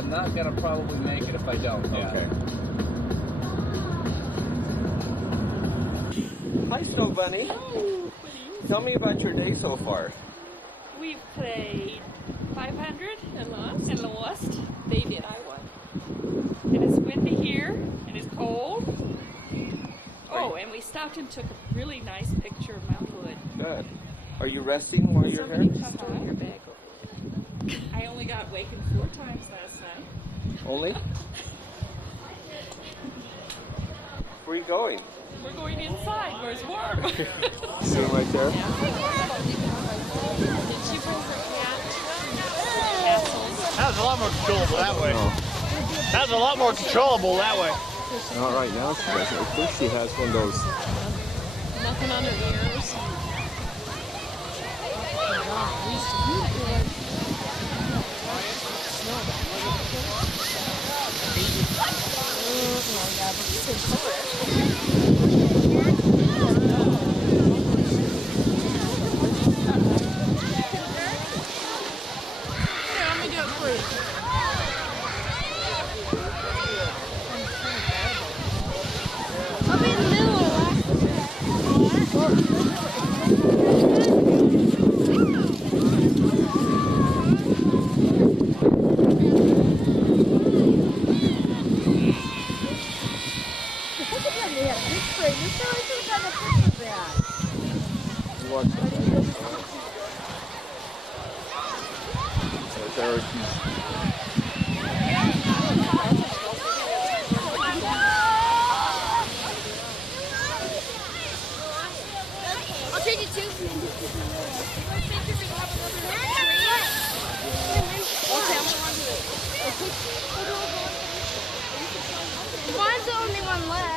I'm not gonna probably make it if I don't. Okay. Hi, Snow Bunny. Hello, Tell me about your day so far. we played 500 and lost. They did, I won. And it's windy here, and it's cold. Oh, and we stopped and took a really nice picture of Mount Hood. Good. Are you resting while you're Somebody here? tucked on your bag over there. I only got wakened 4 times last night. Only? Where are you going? We're going inside where it's warm. Sitting right there? Did she bring her cat? Castles. That's a lot more controllable that way. No. That's a lot more controllable that way. Not right now, she doesn't. I think she has one of those. Nothing on her ears. I'll take it too. Mine's the only one left.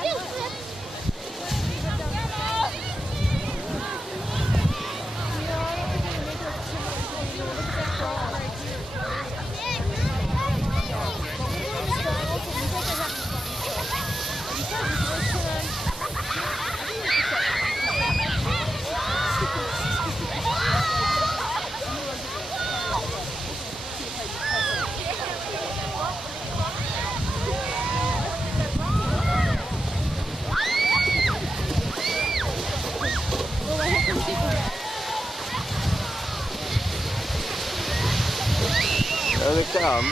There they come.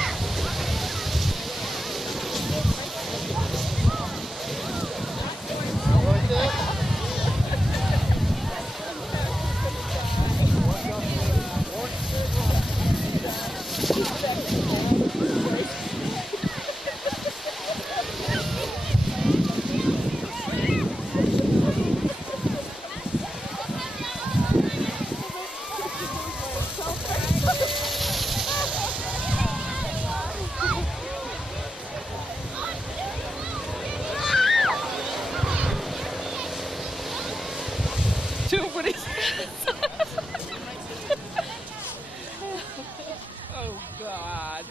Oh, God.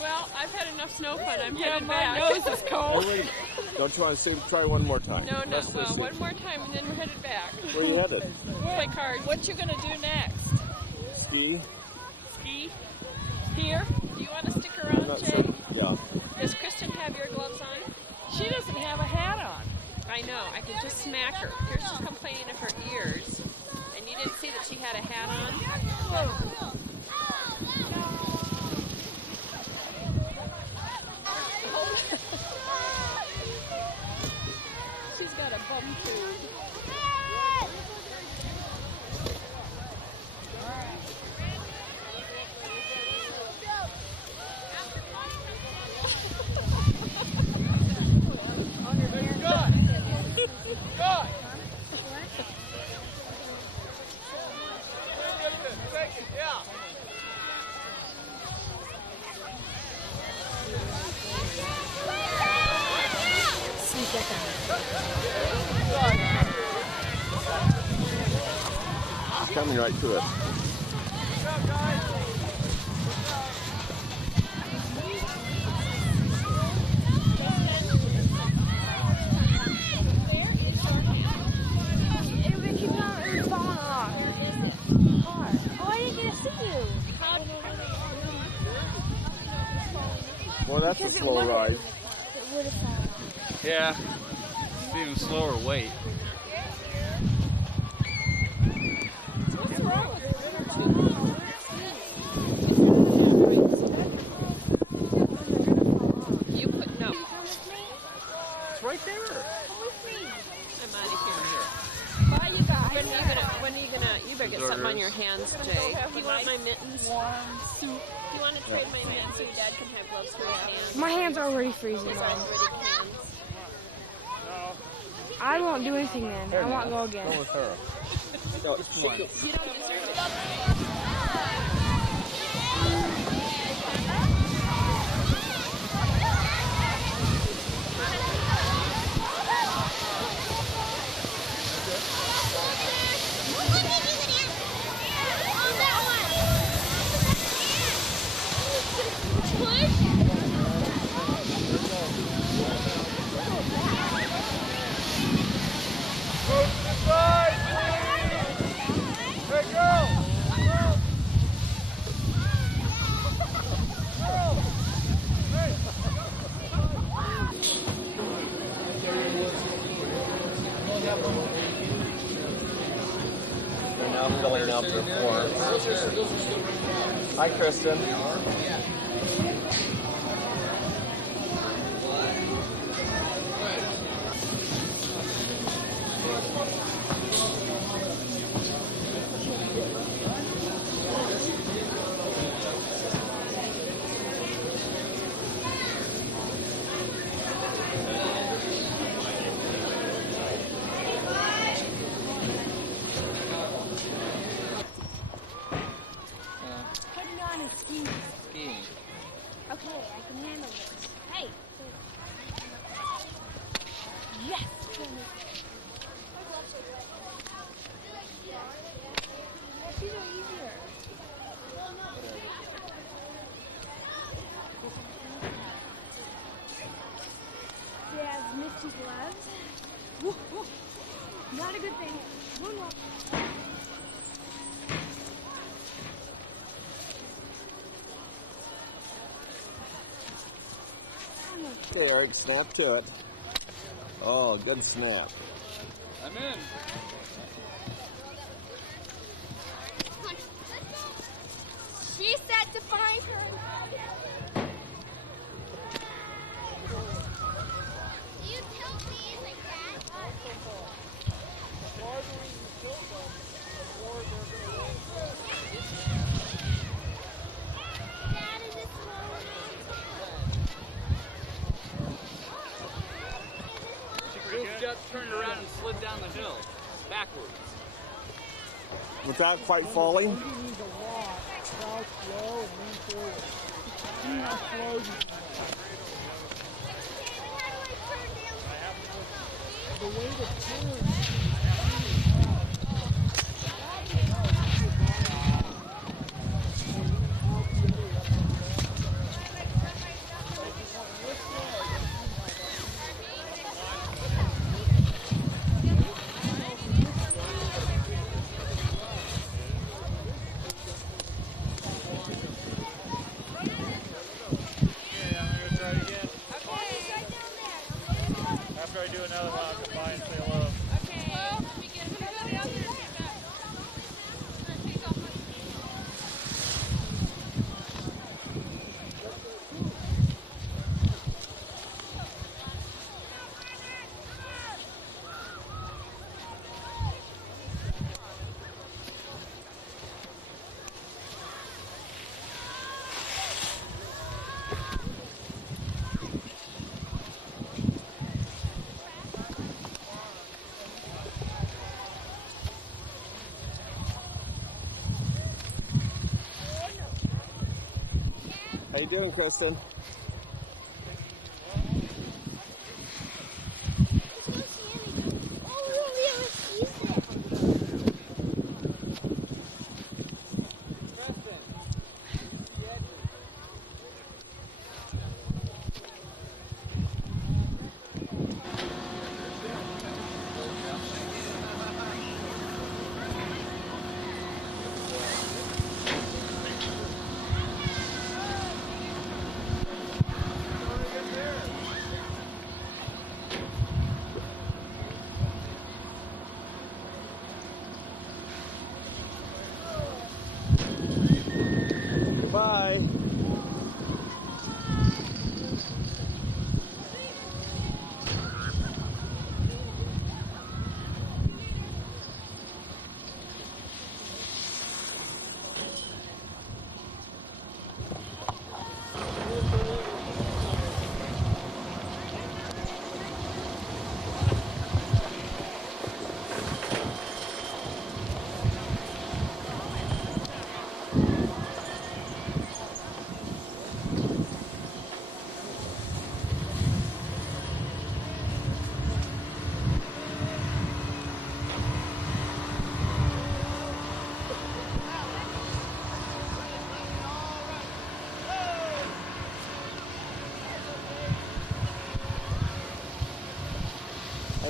Well, I've had enough snow fun. I'm headed back. My nose is cold. Don't you want to try one more time? No, well, one more time and then we're headed back. Where are you headed? Play cards. What you gonna do next? Ski? Ski? Here? Do you want to stick I'm around, not Jay? sure. Yeah. Does Kristen have your gloves on? She doesn't have a hat on. I know. I can just smack her. Here's she's complaining of her ears. And you didn't see that she had a hat on? She's got a bum tube. She's coming right to us. Oh, I didn't get to see you. Well, that's a slow ride. It would have fallen. Yeah. It's even slower weight. What's wrong with it? You put no. It's right there. I'm out of here. Bye, you guys. When are you gonna? You better get something on your hands, Jay. You want my mittens? You want to trade my mittens so your dad can have gloves for your hands? My hands are already freezing, Mom. I won't do anything then. I won't go again. Go with her. Just one. You don't deserve it. They're now filling up their form. Hi, Kristen. Put it on a ski. Skiing. Okay, I can handle this. Hey. Yes. These are easier. They have Misty gloves. Woo, woo. Not a good thing. Moonwalk. Okay, Eric, snap to it. Oh, good snap. I'm in. She's set to find her. Do you tilt these like that? Dad, is it slow Goofed up, turned around, and slid down the hill. Backwards. Without quite falling. After I do another one, I'll come by and say hello. How you doing, Kristen?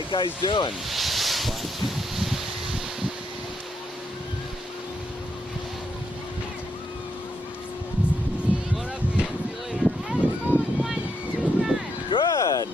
What guys doing? Going up again. See you later. Good.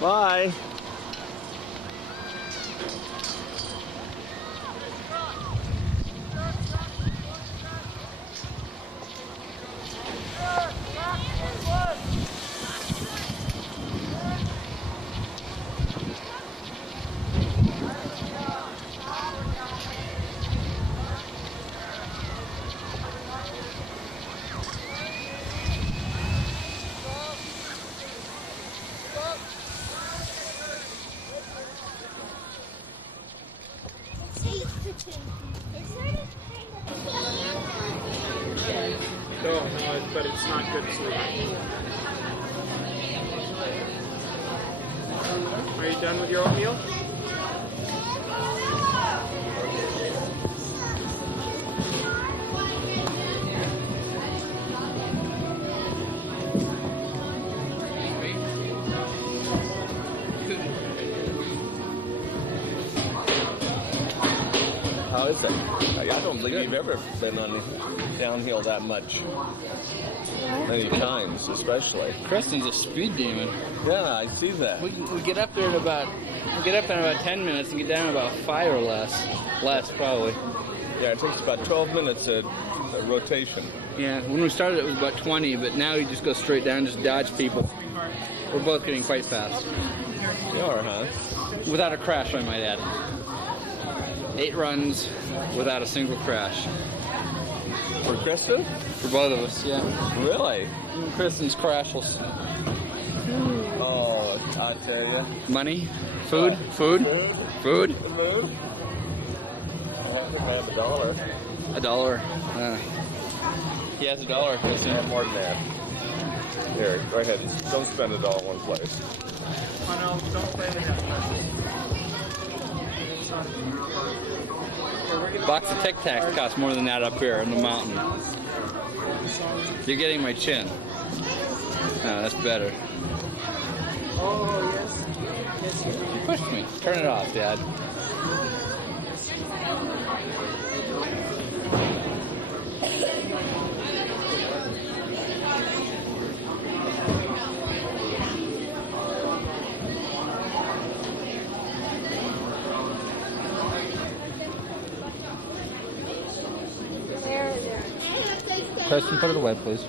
Bye. Oh, no, but it's not good sleep. Are you done with your oatmeal? How is it? I don't think you've ever been on the downhill that much. Many times, especially. Kristen's a speed demon. Yeah, I see that. We get up there in about 10 minutes and get down in about 5 or less. Less probably. Yeah, it takes about 12 minutes a rotation. Yeah, when we started it was about 20, but now you just go straight down, just dodge people. We're both getting quite fast. You are, huh? Without a crash, I might add. 8 runs without a single crash. For Kristen? For both of us, yeah. Really? Kristen's crashless. Oh, I tell you. Money? Food? Food? Food? Food? I have $1. $1. He has $1, I Kristen. have more than that. Here, go ahead. Don't spend $1 one place. Oh no, don't play with that. Box of Tic Tacs costs more than that up here in the mountain. You're getting my chin. Oh, that's better. Oh, yes. Yes, you You pushed me. Turn it off, Dad. Preston, put it away, please.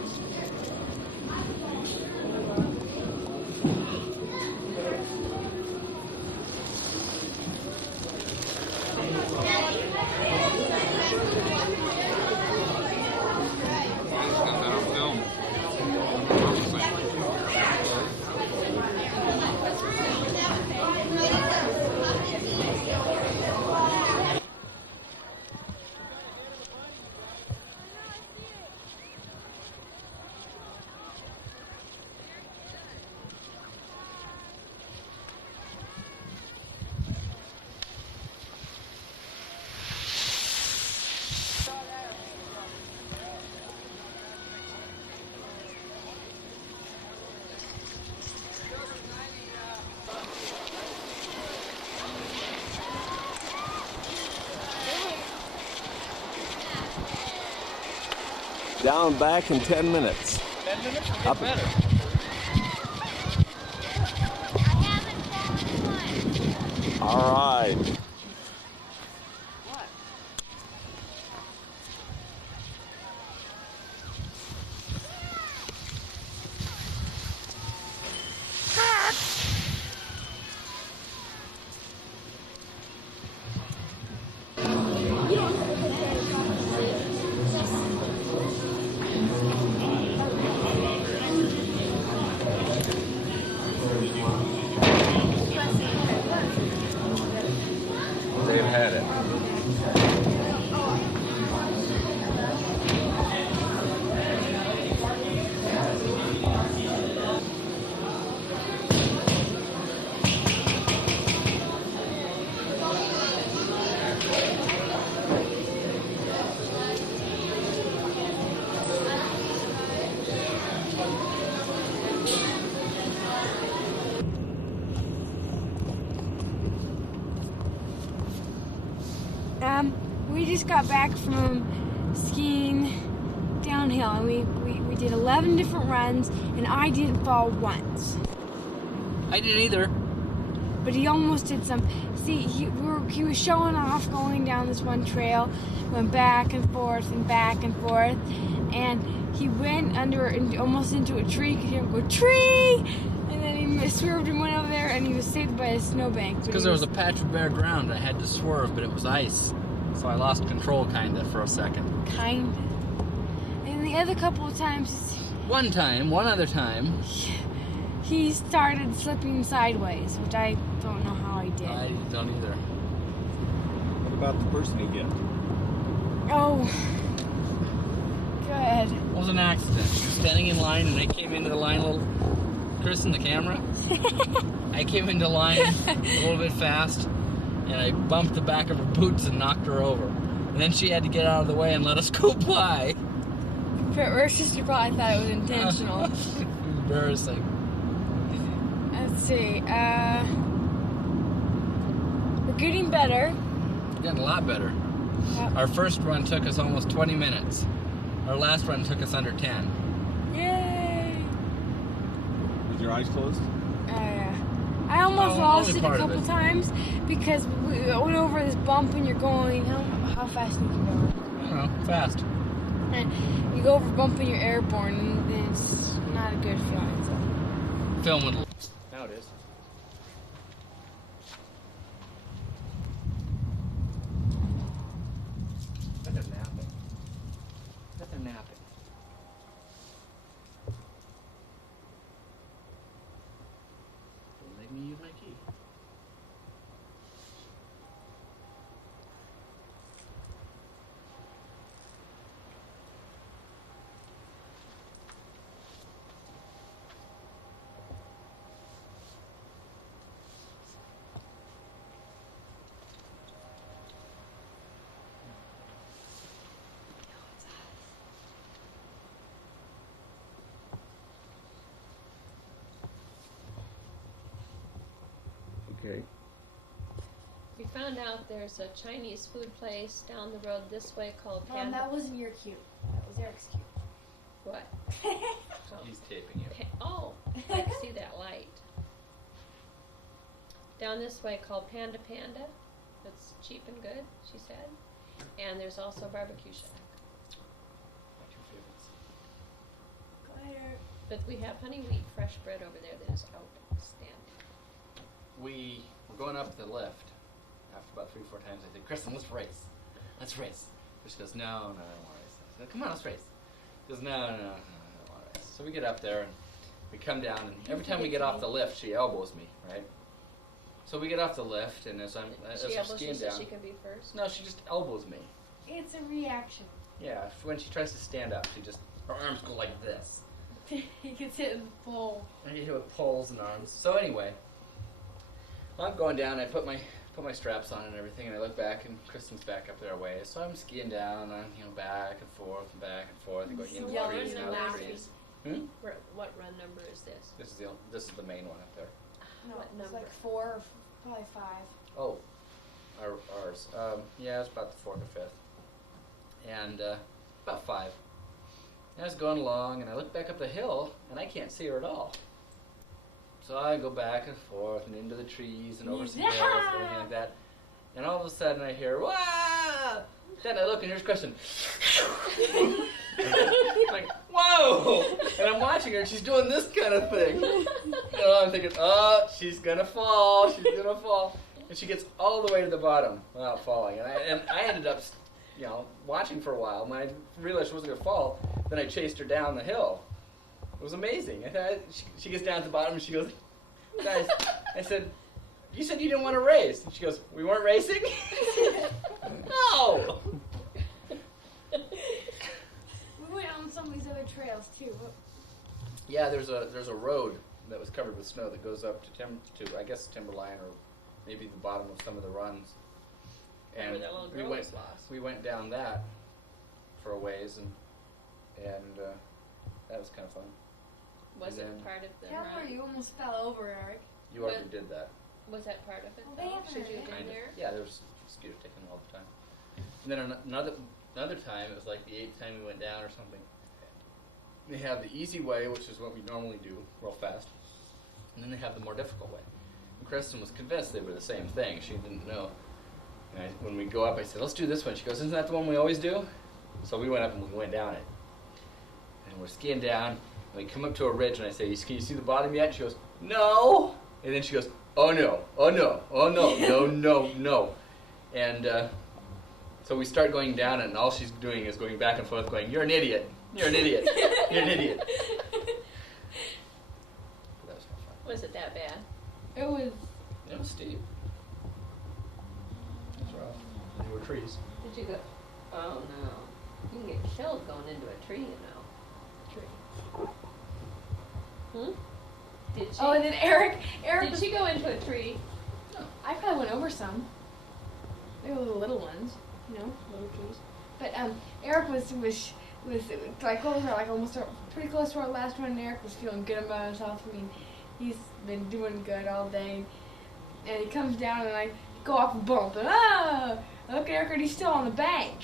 Down back in 10 minutes. 10 minutes? Get Up. better. All right. just got back from skiing downhill, and we did 11 different runs, and I didn't fall once. I didn't either. But he almost did some. See, he was showing off going down this one trail, went back and forth, and he went under and almost into a tree. Could hear him go, tree! And then he swerved and went over there, and he was saved by a snowbank. Because there was a patch of bare ground. I had to swerve, but it was ice. So I lost control, kinda, for a second. Kinda. And the other couple of times, One other time, he started slipping sideways, which I don't know how he did. I don't either. What about the person you get? Oh, good. It was an accident. Standing in line, and I came into the line a little. Chris in the camera. I came into line a little bit fast, and I bumped the back of her boots and knocked her over. And then she had to get out of the way and let us go by. Her sister probably thought it was intentional. Embarrassing. Let's see. We're getting better. Getting a lot better. Yep. Our first run took us almost 20 minutes. Our last run took us under 10. Yay! With your eyes closed? Yeah. I almost Oh, lost only it a part of couple it. times because we went over this bump and you're going. How fast can you go? I don't know, fast. And you go over a bump and you're airborne, and then it's not a good feeling. So. Film with. Now it is. They're napping. They're napping. Don't make me use my key. Okay. We found out there's a Chinese food place down the road this way called Panda. that wasn't your cue. That was Eric's cue. What? He's taping you. Oh, I can see that light. Down this way called Panda. That's cheap and good, she said. And there's also a barbecue shack. What's your favorites? Go ahead, Eric. But we have honey wheat fresh bread over there that is outstanding. We were going up the lift. After about 3-4 times, I said, Kristen, let's race. Let's race. Chris goes, no, I don't want to race. I said, come on, let's race. He goes, no, I don't want to race. So we get up there, and we come down, and every time we get off the lift, she elbows me, right? So we get off the lift, and as we're skiing so down, she can be first. no, she just elbows me. It's a reaction. Yeah, when she tries to stand up, her arms go like this. He gets hit in the pole. I get hit with poles and arms. So anyway, I'm going down. I put my straps on and everything, and I look back, and Kristen's back up there a ways. So I'm skiing down, and back and forth, and going in the Yeah, trees there's and no out of the mountains. trees. What run number is this? This is the main one up there. No, What it's number? like 4 or probably 5. Oh, ours. Yeah, it's about the 4th or 5th, and about 5. And I was going along, and I look back up the hill, and I can't see her at all. So I go back and forth and into the trees and over some hills and everything like that. And all of a sudden I hear, wah! Then I look and here's Kristen. Like, whoa! And I'm watching her and she's doing this kind of thing. I'm thinking, oh, she's gonna fall, And she gets all the way to the bottom without falling. And I ended up, watching for a while. When I realized she wasn't gonna fall, then I chased her down the hill. It was amazing. She gets down at the bottom and she goes, guys, I said, you said you didn't want to race. And she goes, we weren't racing? No! We went on some of these other trails too. Yeah, there's a road that was covered with snow that goes up to I guess Timberline or maybe the bottom of some of the runs. And Where that little girl was lost. we went down that for a ways and that was kind of fun. Was And it then- part of the Careful, run? you almost fell over, Eric. You already did that. Was that part of it? Well, they though? haven't Should you really have been Kinda. there? Yeah, there was mosquitoes taking them all the time. And then another time, it was like the 8th time we went down or something. They have the easy way, which is what we normally do, real fast. And then they have the more difficult way. And Kristen was convinced they were the same thing. She didn't know. And when we go up, I said, let's do this one. She goes, isn't that the one we always do? So we went up and we went down it. And we're skiing down. And we come up to a ridge, and I say, can you see the bottom yet? And she goes, no. And then she goes, oh no, oh no, oh no, no, no, no. And so we start going down it, and all she's doing is going back and forth going, you're an idiot, you're an idiot, you're an idiot. That was no fun. Was it that bad? It was. It was steep. It was rough. There were trees. Did you go? Oh no. You can get killed going into a tree, you know. Tree. Hmm? Did she? Oh, and then Eric Did was, she go into a tree? I probably went over some. They were the little ones, you know, little trees. But Eric was like close, like almost pretty close to our last one. And Eric was feeling good about himself. I mean, he's been doing good all day. And he comes down, and I go off a bump, and look, Eric, and he's still on the bank.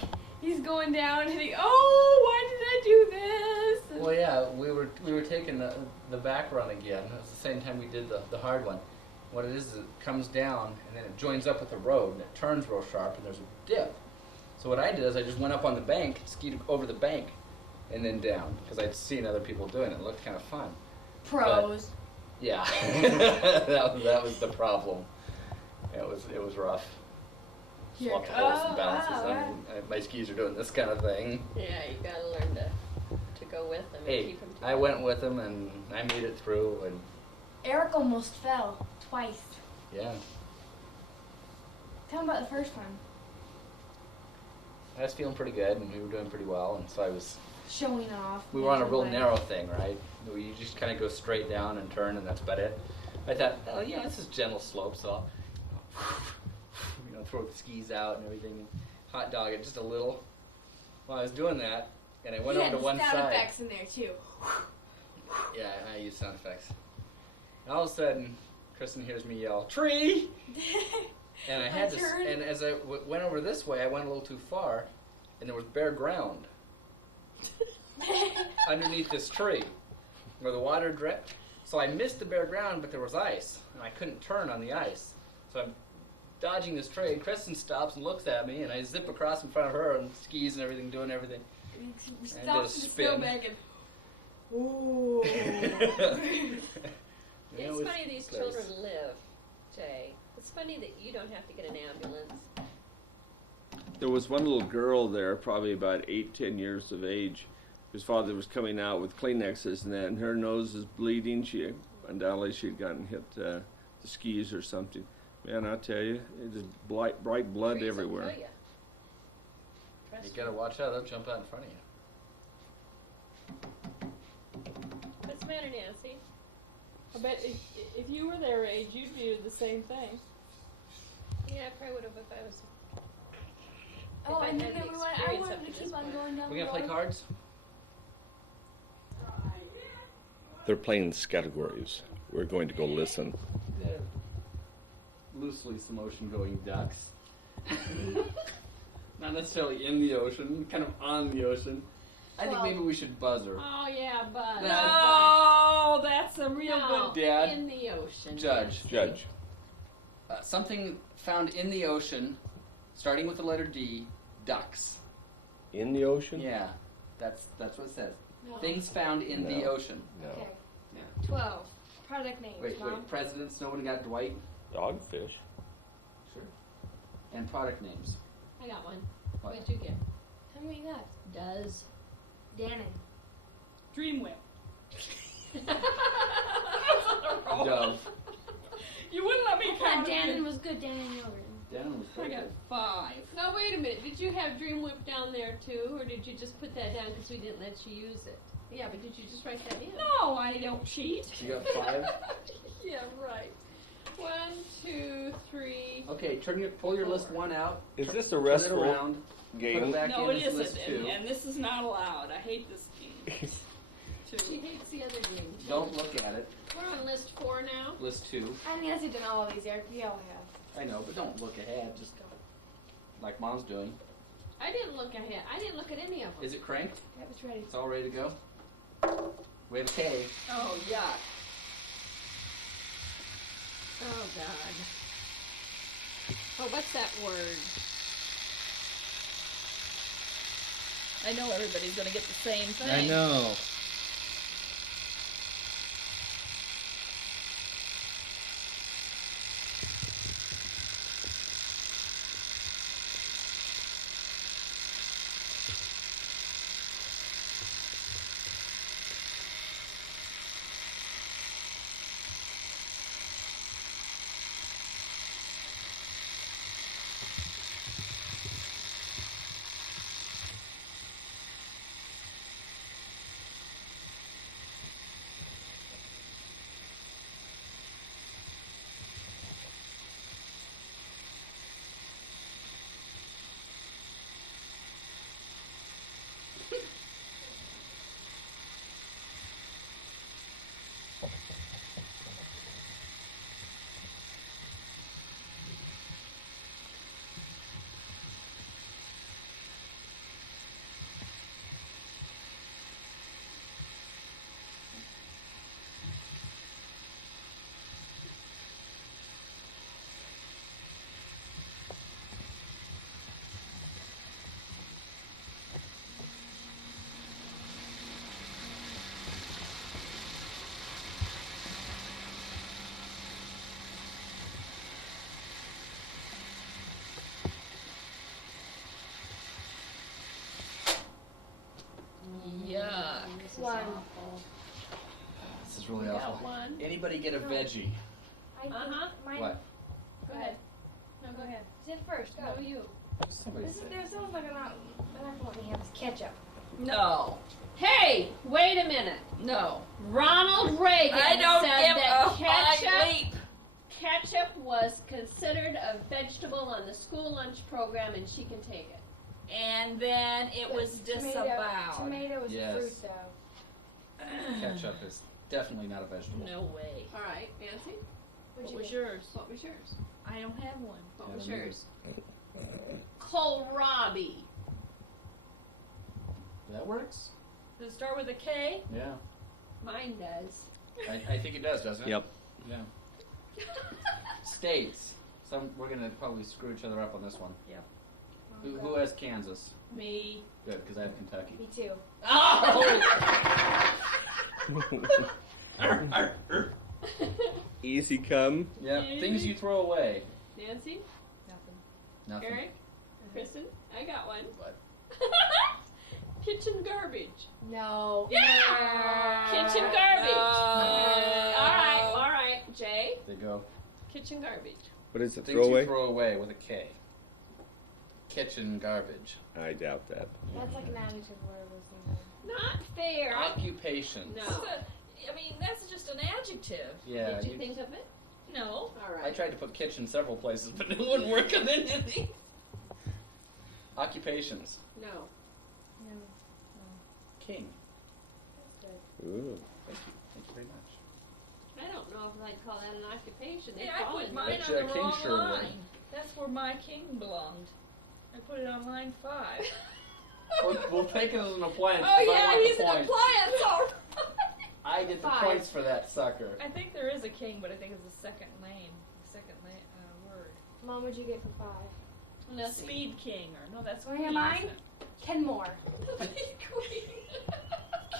He's going down, and why did I do this? Well, yeah, we were taking the back run again. It was the same time we did the hard one. What it is it comes down, and then it joins up with the road, and it turns real sharp, and there's a dip. So what I did is I just went up on the bank, skied over the bank, and then down, because I'd seen other people doing it. It looked kind of fun. Pros. Yeah, that was the problem. It was rough. You're Swapped like, holes and oh, bounces. wow, I mean, my skis are doing this kind of thing. Yeah, you gotta learn to go with them and Hey, keep them together. I went with them, and I made it through, and Eric almost fell twice. yeah. Tell him about the first one. I was feeling pretty good, and we were doing pretty well, and so I was. Showing off. We were on a real making narrow thing, right? You just kind of go straight down and turn, and that's about it. I thought, oh yeah, this is gentle slope, so I'll throw the skis out and everything, and hot dog it just a little. Well, I was doing that, and I went over to one sound side. effects in there too. Yeah, I use sound effects. And all of a sudden, Kristen hears me yell, "Tree!" And I had to. And as I went over this way, I went a little too far, and there was bare ground underneath this tree where the water dripped. So I missed the bare ground, but there was ice, and I couldn't turn on the ice. So I'm dodging this tree, and Kristen stops and looks at me, and I zip across in front of her and skis and everything, doing everything. Stops the spin. snowbank and ooh. It's funny these children live, Jay. It's funny that you don't have to get an ambulance. There was one little girl there, probably about 8-10 years of age, whose father was coming out with Kleenexes and that, and her nose was bleeding. She undoubtedly she'd gotten hit the skis or something. Man, I tell you, it just bright blood Trees will everywhere. kill you. You gotta watch out, they'll jump out in front of you. What's the matter, Nancy? I bet if you were their age, you'd do the same thing. Yeah, I probably would have if I was. Oh, if I and had then the we went, I experience wanted up to to keep this on point. going down We the gonna play road. cards? They're playing categories. We're going to go listen. Yeah. Loosely some ocean-going ducks. Not necessarily in the ocean, kind of on the ocean. I think maybe we should buzzer. Oh yeah, but No, that's a real no, good. Dad? in the ocean. Judge. Judge. Something found in the ocean, starting with the letter D, ducks. In the ocean? Yeah, that's what it says. No. Things found in the No. ocean. No. Okay. Yeah. 12. Product names, Wait, Mom. presidents, no one got Dwight? Dogfish. Sure. And product names. I got one. What? What'd you get? How many you got? Does. Dannon. Dream whip. Dove. You wouldn't let me I thought count Dannon it. was good. Dannon yogurt. Dan was I pretty got good. 5. Now wait a minute. Did you have Dream Whip down there too, or did you just put that down because we didn't let you use it? Yeah, but did you just write that in? No, I don't cheat. You got 5? Yeah, right. 1, 2, 3. Okay, pull your list 1 out. Is this a Turn it restaurant around. Put game? it back No, in it as list isn't, 2. and this is not allowed. I hate this game. She hates the other game. Don't look at it. We're on list 4 now. List 2. I mean, Nancy done all of these, Eric. We all have. I know, but don't look ahead. Just like Mom's doing. I didn't look ahead. I didn't look at any of them. Is it cranked? That was ready. It's all ready to go? We have a K. Oh, yuck. Oh, God. Oh, what's that word? I know everybody's gonna get the same thing. I know. Yuck. This is One. awful. This is really We got awful. one. Anybody get a veggie? Uh-huh. Mine. What? Go ahead. No, go ahead. Sit first. Go. No, you. Somebody This is, say. there's someone's not gonna let me have this ketchup. No. Hey, wait a minute. No. Ronald Reagan I don't said give that a flying leap. ketchup was considered a vegetable on the school lunch program, and she can take it. And then it was disavowed. Tomato is Yes. fruit, though. Ketchup is definitely not a vegetable. No way. All right, Nancy. What was yours? What was yours? I don't have one. What Yeah, was me neither. yours? Kohlrabi. That works? Does it start with a K? Yeah. Mine does. I think it does, doesn't it? Yep. Yeah. States. We're gonna probably screw each other up on this one. Yep. Who has Kansas? Me. Good, because I have Kentucky. Me too. Oh! Easy come. Yeah, things you throw away. Nancy? Nothing. Nothing. Eric? Kristen? I got one. What? Kitchen garbage. No. Yeah! Kitchen garbage. All right. Jay? There you go. Kitchen garbage. What is it? Things Throwaway? you throw away with a K. Kitchen garbage. I doubt that. That's like an adjective word or something. Not fair. Occupations. No. I mean, that's just an adjective. Yeah. Did you think of it? No. All I right. tried to put kitchen several places, but it wouldn't work on any of these. Occupations. No. No. King. Ooh. Thank you. Thank you very much. I don't know if I'd call that an occupation. They Yeah, I call put it mine Which, on the King wrong sure would. line. That's where my king belonged. I put it on line 5. We'll take it as an appliance. Oh 'cause I yeah, want the he's an points. appliance. All right. I get the 5. points for that sucker. I think there is a king, but I think it's the second name, word. Mom, what'd you get for 5? Nothing. Speed king, or no, that's Wanna hear queen, mine? isn't it? Kenmore.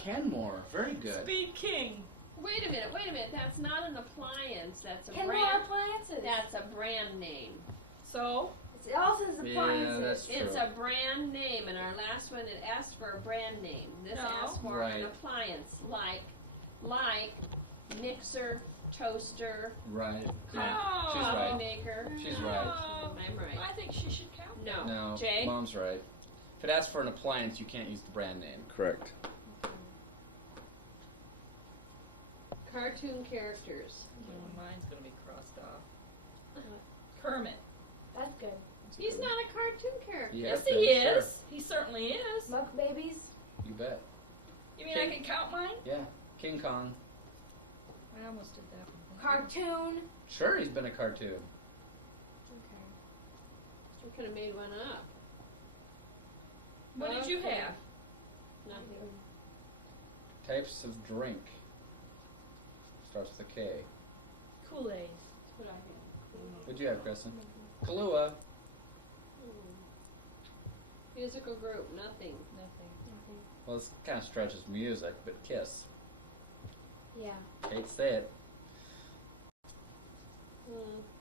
Kenmore. Very good. Speed king. Wait a minute. That's not an appliance. That's a Kenmore brand. appliances. That's a brand name. So It also says Yeah, appliances. that's true. It's a brand name, and our last one it asked for a brand name. This No. asked for Right. an appliance, like mixer, toaster, Right. Yeah. Oh. She's coffee right. maker. She's right. I'm right. I think she should count. No. No, Jay? Mom's right. If it asks for an appliance, you can't use the brand name. Correct. Cartoon characters. Mine's gonna be crossed off. Kermit. That's good. He's not a cartoon character. Yeah, Yes, okay, he sure. is. He certainly is. Muck babies. You bet. You mean I can count mine? Yeah. King Kong. I almost did that one. Cartoon. Sure, he's been a cartoon. Okay. We could have made one up. What did you have? Nothing. Types of drink. Starts with a K. Kool-Aid. That's what I have. What'd you have, Kristen? Kahlua. Musical group, nothing. Well, this kind of stretches music, but Kiss. Yeah. Hate to say it.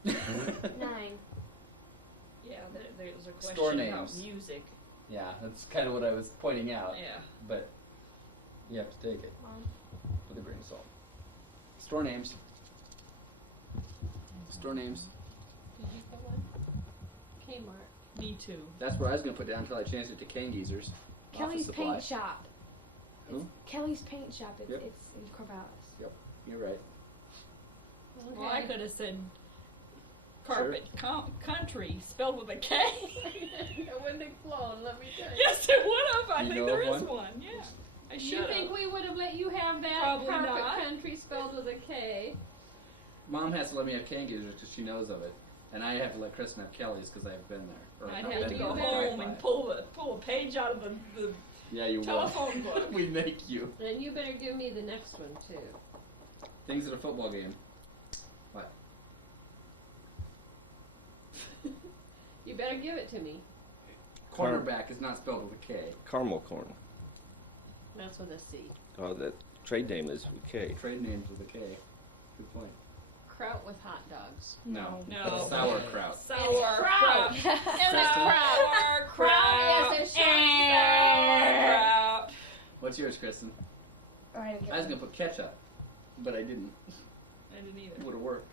9. Yeah, there's a question Store about names. music. Yeah, that's kind of what I was pointing out. Yeah. But you have to take it Mom. with a grain of salt. Store names. Store names. Did you put one? Kmart. Me too. That's what I was going to put down until I changed it to Cane Geezers. Kelly's Office supply. Paint Shop. Who? It's Kelly's Paint Shop. It's, Yep. it's in Corvallis. You're right. Well, I could have said carpet country spelled with a K. It wouldn't have flown, let me tell you. Yes, it would have. I You think know there of is one? one. Yeah. I should You have. think we would have let you have that Probably carpet not. country spelled with a K? Mom has to let me have Cane Geezers because she knows of it. And I have to let Kristen have Kelly's because I've been there. Or I'd not have to been go there, home but- and pull a page out of the Yeah, you will. telephone book. We make you. Then you better give me the next one too. Things at a football game. What? You better give it to me. Cornerback is not spelled with a K. Caramel corn. That's with a C. Oh, that trade name is with K. Trade names with a K. Good point. Kraut with hot dogs. No. No. That's sauerkraut. Sauerkraut. Sauerkraut. Sauerkraut. Is a short Sauerkraut. What's yours, Kristen? Alright, I was gonna put ketchup, but I didn't. I didn't It either. would have worked.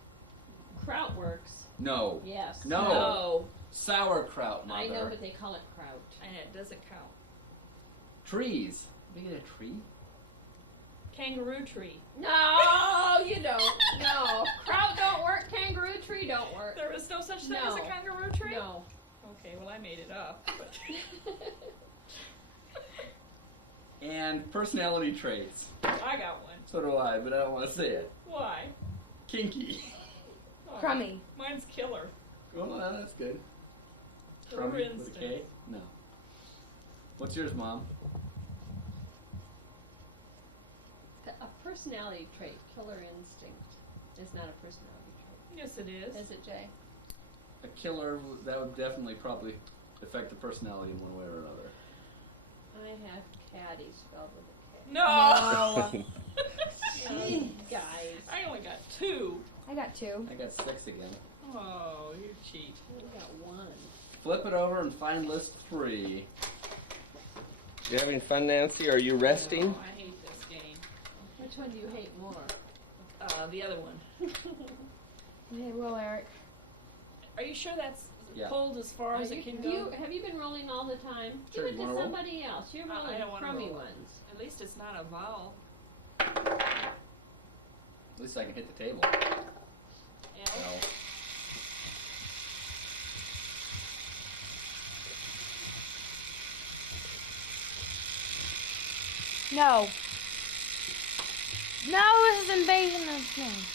Kraut works. No. Yes. No. No. Sauerkraut, mother. I know, but they call it kraut. And it doesn't count. Trees. Did we get a tree? Kangaroo tree. No, you don't. No. Kraut don't work. Kangaroo tree don't work. There is no such thing as a No. kangaroo tree? No. Okay, well I made it up. But And personality traits. I got one. So do I, but I don't want to say it. Why? Kinky. Oh, Crummy. Mine's killer. Oh, that's good. For Crummy with a instance. K? No. What's yours, Mom? A personality trait, killer instinct, is not a personality trait. Yes, it is. Is it, Jay? A killer, that would definitely probably affect the personality in one way or another. I have caddy spelled with a K. No. Oh, guys. I only got 2. I got 2. I got 6 again. Oh, you cheat. I only got one. Flip it over and find list 3. You having fun, Nancy? Are you resting? No, I hate this game. Which one do you hate more? The other one. Hey, well, Eric. Are you sure that's Yeah. pulled as far as it can go? Have you been rolling all the time? Sure, Give you it wanna to roll? somebody else. You're I rolling don't wanna crummy roll. ones. At least it's not a vowel. At least I can hit the table. L. No. No. No, this is invasion of thing.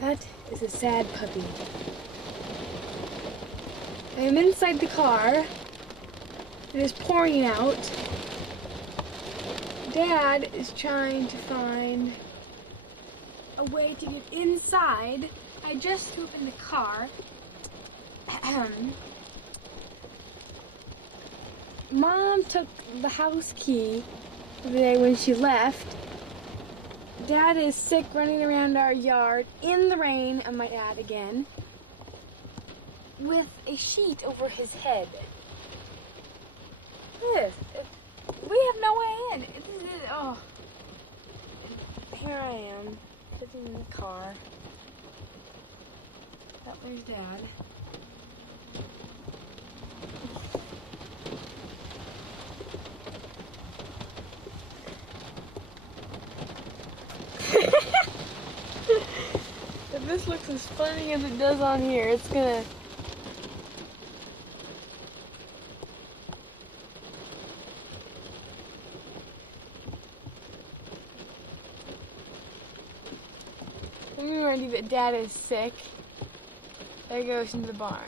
That is a sad puppy. I am inside the car. It is pouring out. Dad is trying to find a way to get inside. I just opened the car. Mom took the house key the day when she left. Dad is sick running around our yard in the rain, I might add again, with a sheet over his head. This. We have no way in. Oh. Here I am, sitting in the car. That was Dad. If this looks as funny as it does on here, it's gonna Let me remind you that Dad is sick. There goes into the barn.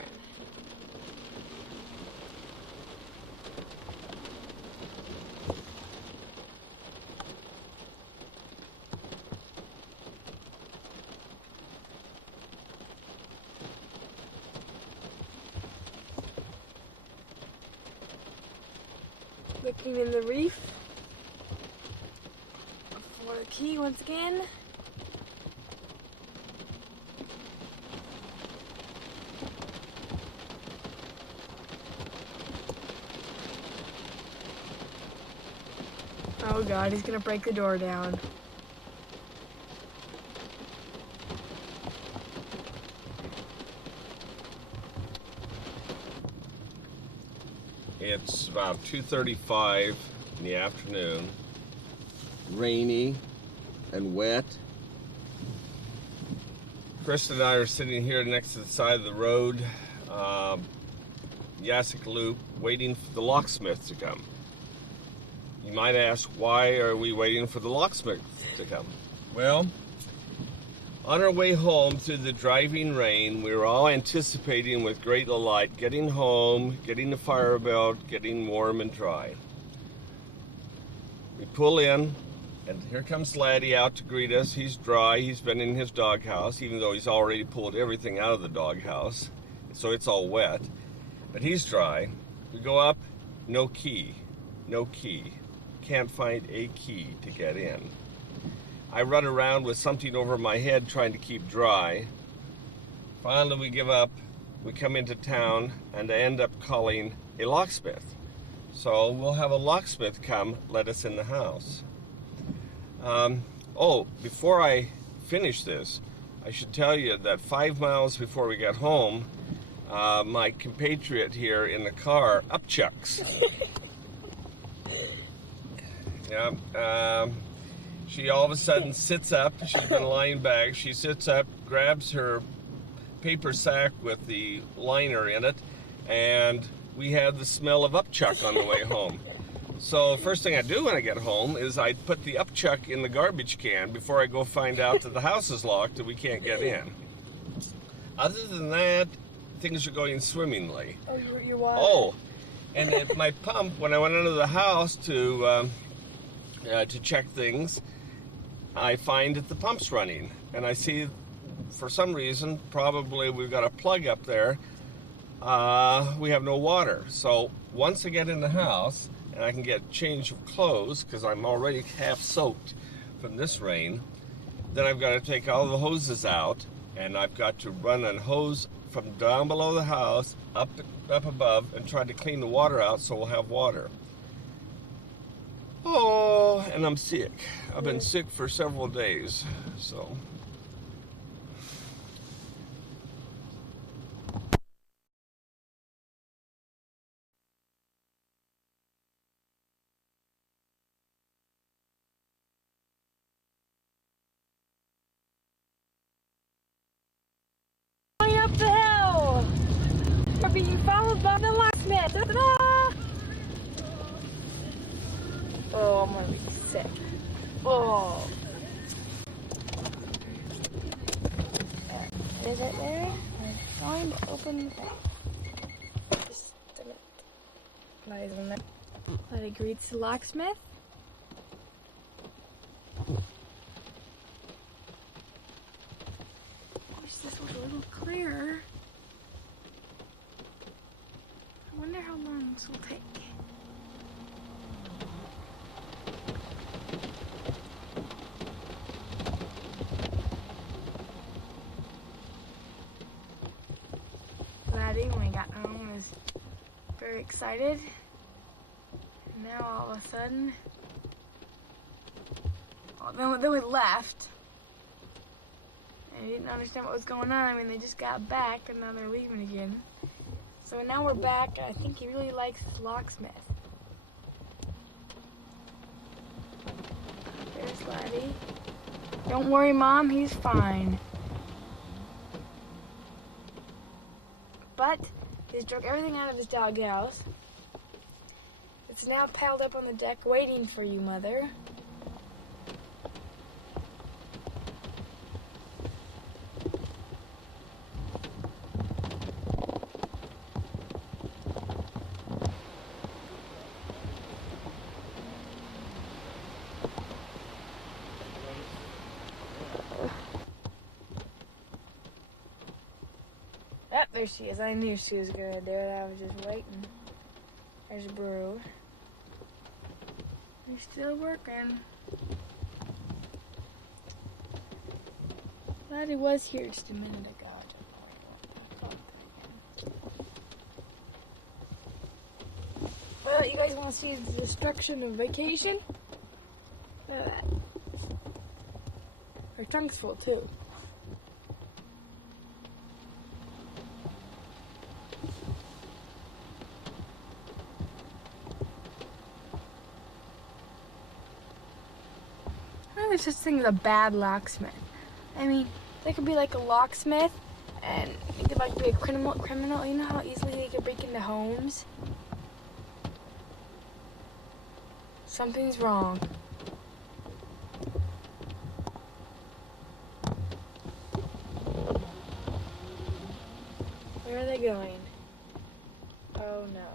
Looking in the reef for the key once again. Oh God, he's gonna break the door down. It's about 2:35 in the afternoon. Rainy and wet. Krista and I are sitting here next to the side of the road, Yassick Loop, waiting for the locksmith to come. You might ask, why are we waiting for the locksmith to come? Well, on our way home through the driving rain, we were all anticipating with great delight getting home, getting the fire built, getting warm and dry. We pull in, and here comes Laddie out to greet us. He's dry. He's been in his doghouse, even though he's already pulled everything out of the doghouse, so it's all wet. But he's dry. We go up, no key, no key. Can't find a key to get in. I run around with something over my head trying to keep dry. Finally, we give up. We come into town and I end up calling a locksmith. So we'll have a locksmith come let us in the house. Before I finish this, I should tell you that 5 miles before we get home, my compatriot here in the car upchucks. Yeah, she all of a sudden sits up. She's been lying back. She sits up, grabs her paper sack with the liner in it, and we had the smell of upchuck on the way home. So first thing I do when I get home is I put the upchuck in the garbage can before I go find out that the house is locked and we can't get in. Other than that, things are going swimmingly. Oh, your water. Oh, and at my pump, when I went into the house to check things, I find that the pump's running, and I see, for some reason, probably we've got a plug up there, we have no water. So once I get in the house and I can get a change of clothes, because I'm already half soaked from this rain, then I've got to take all the hoses out, and I've got to run a hose from down below the house up above and try to clean the water out so we'll have water. Oh, and I'm sick. I've been sick for several days, so. Going up the hill! We're being followed by the locksmith! Ta-da! Oh, I'm gonna be sick. Oh. Is it there? I'm trying to open the thing. Just a minute. Lies in there. Letty greets the locksmith. I wish this was a little clearer. I wonder how long this will take. Laddie, when we got home, was very excited. And now all of a sudden, then we left. And he didn't understand what was going on. I mean, they just got back and now they're leaving again. So now we're back. I think he really likes his locksmith. There's Laddie. Don't worry, Mom, he's fine. But he's drug everything out of his doghouse. It's now piled up on the deck waiting for you, Mother. there she is. I knew she was gonna do it. I was just waiting. There's Brew. He's still working. Glad he was here just a minute ago. Well, you guys want to see the destruction of vacation? Look at that. Her trunk's full too. There's such thing as a bad locksmith. I mean, they could be like a locksmith, and they could like be a criminal. You know how easily they could break into homes? Something's wrong. Where are they going? Oh no.